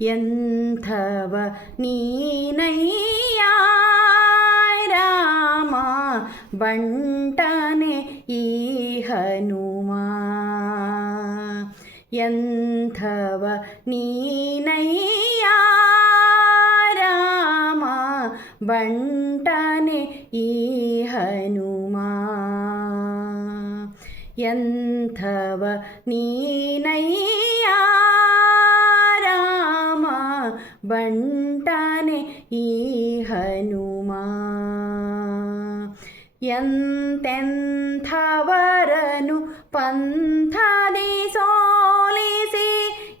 ಎಂಥವ ನೀನಯ್ಯ ರಾಮ ಬಂಟನೆ ಈ ಹನುಮ. ಎಂಥವ ನೀನಯ್ಯ ರಾಮ ಬಂಟನೆ ಈ ಹನುಮ. ಎಂಥವ ನೀನಯ್ಯ ರಾಮ ಬಂಟನೆ ಈ ಹನುಮ. ಎಂತೆಂಥವರನು ಪಂಥದಿ ಸೋಲಿಸಿ,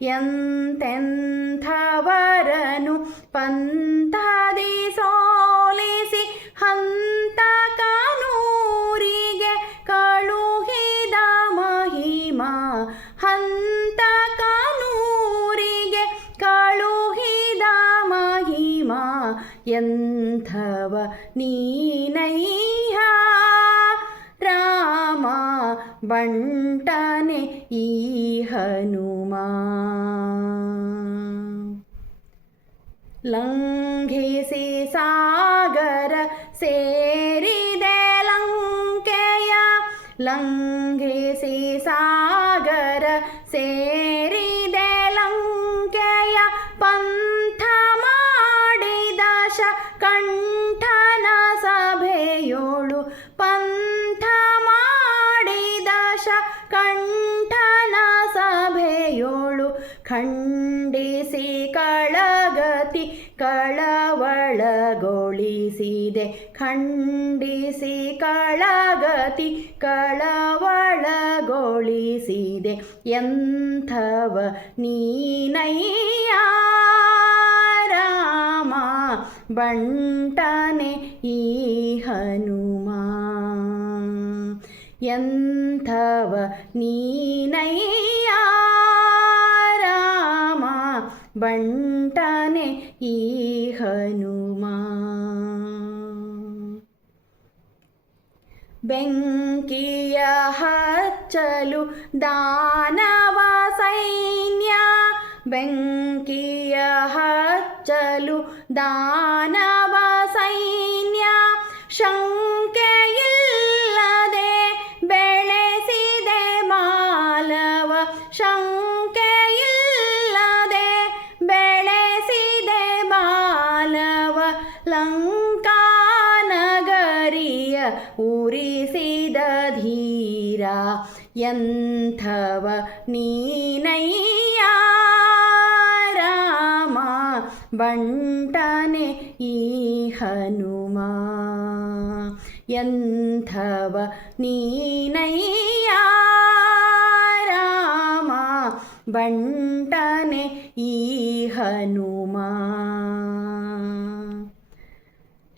ಎಂತೆಂಥವರನು ಪಂಥದಿ ಸೋಲಿಸಿ ಹಂತಕನೂರಿಗೆ ಕಳುಹಿದ ಮಹಿಮಾ. ಹಂತಕನೂರಿಗೆ ಕಳುಹಿದ ಮಹಿಮಾ. ಎಂಥವ ನೀನಯ್ಯ ರಾಮ ಬಂಟನೆ ಈ ಹನುಮ. ಲಂಘಿಸಿ ಸಾಗರ ಸೇರಿದೆ ಲಂಕೆಯ, ಲಂಘಿಸಿ ಸಾಗರ ಸೇರಿದೆ ಲಂಕೆಯ. ಪಂಥ ಮಾಡಿದ ಕಂಠನ ಸಭೆಯೋಳು, ಪಂಥ ಮಾಡಿದ ಕಂಠನ ಸಭೆಯೋಳು. ಖಂಡಿಸಿ ಕಳಗತಿ ಕಳವಳಗೊಳಿಸಿದೆ, ಖಂಡಿಸಿ ಕಳಗತಿ ಕಳವಳಗೊಳಿಸಿದೆ. ಎಂಥವ ನೀನಯ್ಯ ರಾಮ ಬಂಟನೆ ಈ ಹನುಮ. ಎಂಥವ ನೀನಯ್ಯ ರಾಮ ಬಂಟನೆ ಈ ಹನುಮ. ಬೆಂಕಿಯ ಹಚ್ಚಲು ದಾನವ ಸೈನ್ಯ, ಬೆಂಕಿಯ ಹಚ್ಚಲು ದಾನವ ಸೈನ್ಯ. ಶಂಕೆಯಿಲ್ಲದೆ ಬೆಳೆಸಿದೆ ಮಾಲವ, ಶಂಕೆಯಿಲ್ಲದೆ ಬೆಳೆಸಿದೆ ಮಾಲವ. ಲಂಕಾನಗರಿಯ ಉರಿಸಿದ ಧೀರ. ಎಂಥವ ನೀನಯ್ಯ ರಾಮ ಬಂಟನೆ ಈ ಹನುಮ. ಎಂಥವ ನೀನಯ್ಯ ರಾಮ ಬಂಟನೆ ಈ ಹನುಮ.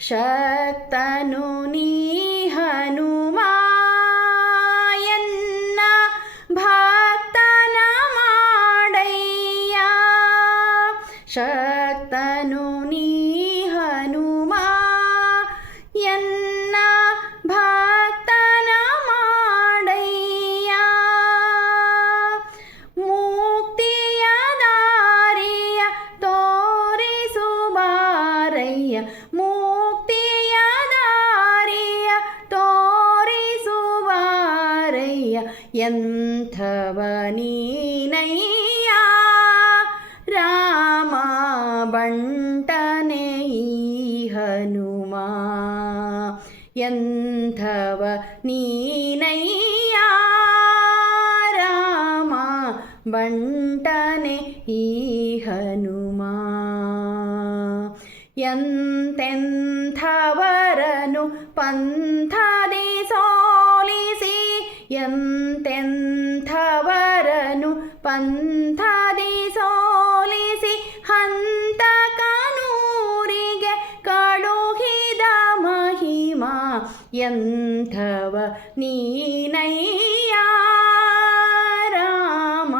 ಶಕ್ತನು ನೀ ಹನುಮ ಎನ್ನ ಭಕ್ತನ ಮಾಡಯ್ಯ. ಶಕ್ತನು ನೀ ಹನುಮ ಎನ್ನ ಭಕ್ತನ ಮಾಡಯ್ಯ. ಮುಕ್ತಿಯ ದಾರಿಯ ತೋರಿಸುವಾರಯ್ಯ, ಮುಕ್ತಿಯ ದಾರಿಯ ತೋರಿಸುವಾರಯ್ಯ. ಎಂಥವ ನೀನಯ್ಯ ರಾಮ ಬಂಟನೆ ಈ ಹನುಮ. ಎಂಥವ ನೀನಯ್ಯ ರಾಮ ಬಂಟನೆ ಈ ಹನುಮ. ಎಂತೆಂಥವರನು ಪಂಥದಿ ಸೋಲಿಸಿ, ಎಂತೆಂಥವರನು ಪಂಥದಿ ಸೋಲಿಸಿ ಹಂತಕನೂರಿಗೆ ಕಳುಹಿದ ಮಹಿಮಾ. ಎಂಥವ ನೀನಯ್ಯ ರಾಮ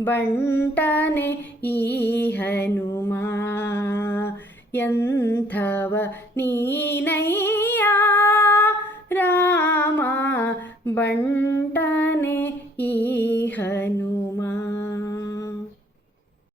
ಬಂಟನೆ ಈ ಹನುಮ. ಎಂಥವ ನೀನಯ್ಯ ರಾಮ ಬಂಟನೆ ಈ ಹನುಮ.